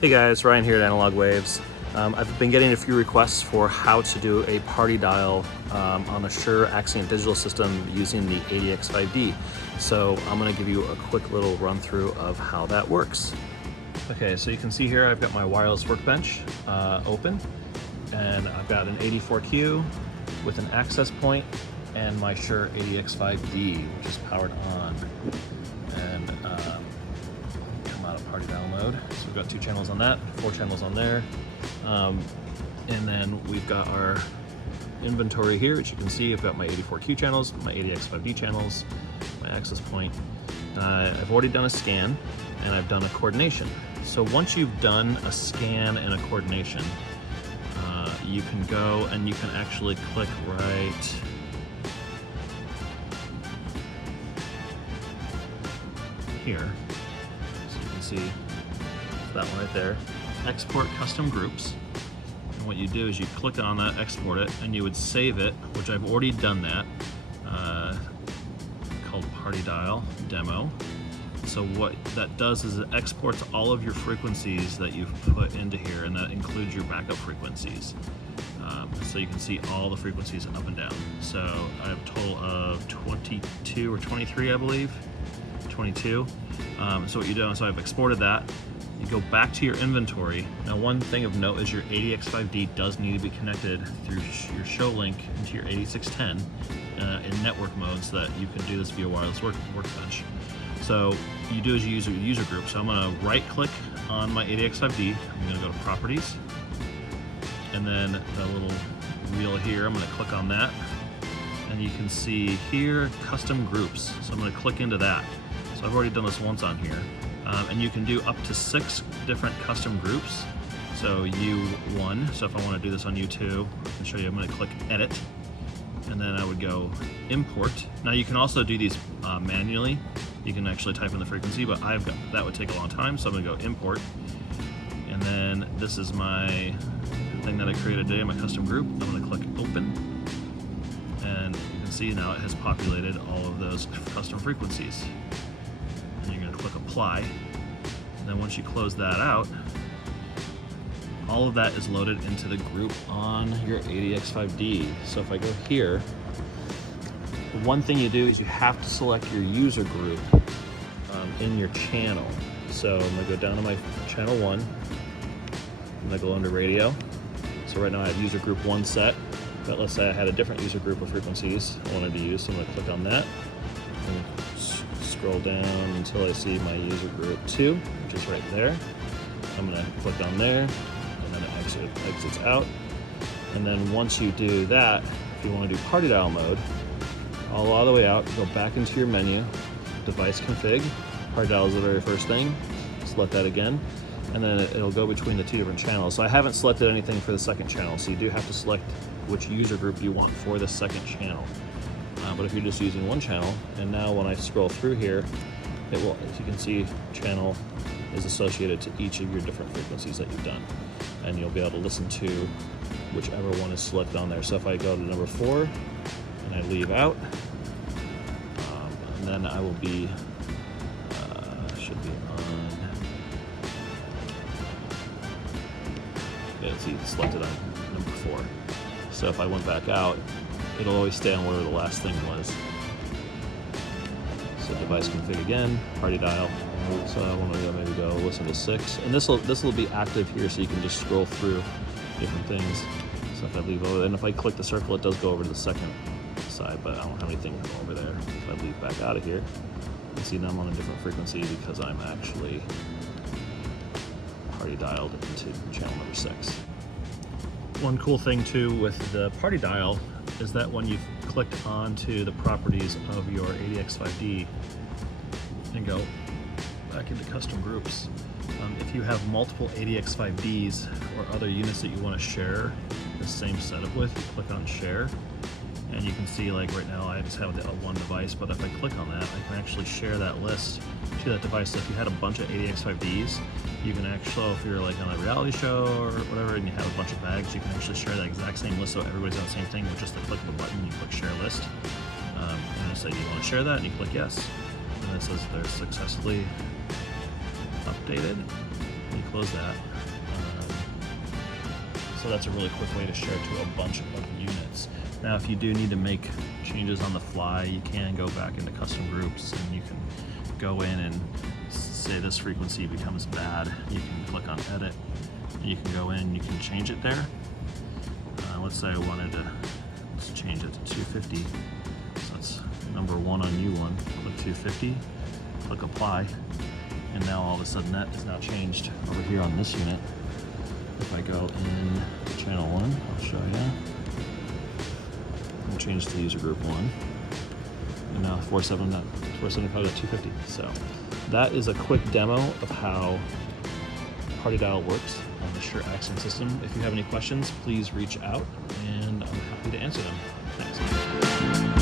Hey guys, Ryan here at Analog Waves. I've been getting a few requests for how to do a party dial on a Shure Axient digital system using the ADX5D. So I'm going to give you a quick little run through of how that works. Okay, so you can see here I've got my Wireless Workbench open, and I've got an 84Q with an access point and my Shure ADX5D, which is powered on. And come out of party dial mode. So we've got 2 channels on that, 4 channels on there. And then we've got our inventory here, which you can see I've got my 84Q channels, my ADX5D channels, my access point. I've already done a scan and I've done a coordination. So once you've done a scan and a coordination, you can go and you can actually click right here. So you can see that one right there. Export custom groups. And what you do is you click on that, export it, and you would save it, which I've already done that, called Party Dial Demo. So what that does is it exports all of your frequencies that you've put into here, and that includes your backup frequencies. So you can see all the frequencies up and down. So I have a total of 22 or 23, I believe. 22. So what you do, so I've exported that. You go back to your inventory. Now one thing of note is your ADX5D does need to be connected through your Showlink into your 8610 in network mode so that you can do this via Wireless Workbench. So you do is you use a user group. So I'm going to right click on my ADX5D. I'm going to go to properties, and then the little wheel here, I'm going to click on that, and you can see here custom groups. So I'm going to click into that. So I've already done this once on here. And you can do up to 6 different custom groups. So U1, so if I want to do this on U2, I can show you. I'm going to click edit, and then I would go import. Now you can also do these manually. You can actually type in the frequency, but that would take a long time, so I'm going to go import. And then this is my thing that I created today, my custom group. I'm going to click open, and you can see now it has populated all of those custom frequencies. And you're going to click apply, and then once you close that out, all of that is loaded into the group on your ADX5D. So if I go here, one thing you do is you have to select your user group in your channel. So I'm going to go down to my channel 1, I'm going to go under radio. So right now I have user group 1 set, but let's say I had a different user group of frequencies I wanted to use, so I'm going to click on that. And scroll down until I see my user group 2, which is right there. I'm going to click on there, and then it exits out. And then once you do that, if you want to do party dial mode, all the way out, go back into your menu, device config, party dial is the very first thing, select that again, and then it'll go between the 2 different channels. So I haven't selected anything for the second channel, so you do have to select which user group you want for the second channel. But if you're just using 1 channel, and now when I scroll through here, it will, as you can see, channel is associated to each of your different frequencies that you've done. And you'll be able to listen to whichever one is selected on there. So if I go to number 4, and I leave out, and then I will be, should be on, yeah, it's selected on number 4. So if I went back out, it'll always stay on whatever the last thing was. So device config again, party dial. So I want to maybe go listen to 6, and this will be active here, so you can just scroll through different things. So if I leave over, and if I click the circle, it does go over to the second side, but I don't have anything over there. If I leave back out of here, you can see now I'm on a different frequency because I'm actually party dialed into channel number 6. One cool thing too with the party dial is that when you've clicked onto the properties of your ADX5D and go back into custom groups, if you have multiple ADX5Ds or other units that you want to share the same setup with, you click on share, and you can see, like right now I just have the 1 device, but if I click on that, I can actually share that list to that device. So if you had a bunch of ADX5Ds, you can actually, if you're like on a reality show or whatever and you have a bunch of bags, you can actually share that exact same list so everybody's on the same thing with just a click of a button. You click share list, and it'll say, do you want to share that? And you click yes. And it says they're successfully updated. You close that. So that's a really quick way to share to a bunch of units. Now, if you do need to make changes on the fly, you can go back into custom groups and you can go in and say this frequency becomes bad. You can click on edit and you can go in and you can change it there. Let's say I wanted to, let's change it to 250. So that's number 1 on U1, click 250, click apply. And now all of a sudden that is now changed over here on this unit. If I go in channel 1, I'll show you. I'll change to user group 1. And now 475.250. So that is a quick demo of how Party Dial works on the Shure Axient system. If you have any questions, please reach out and I'm happy to answer them. Thanks.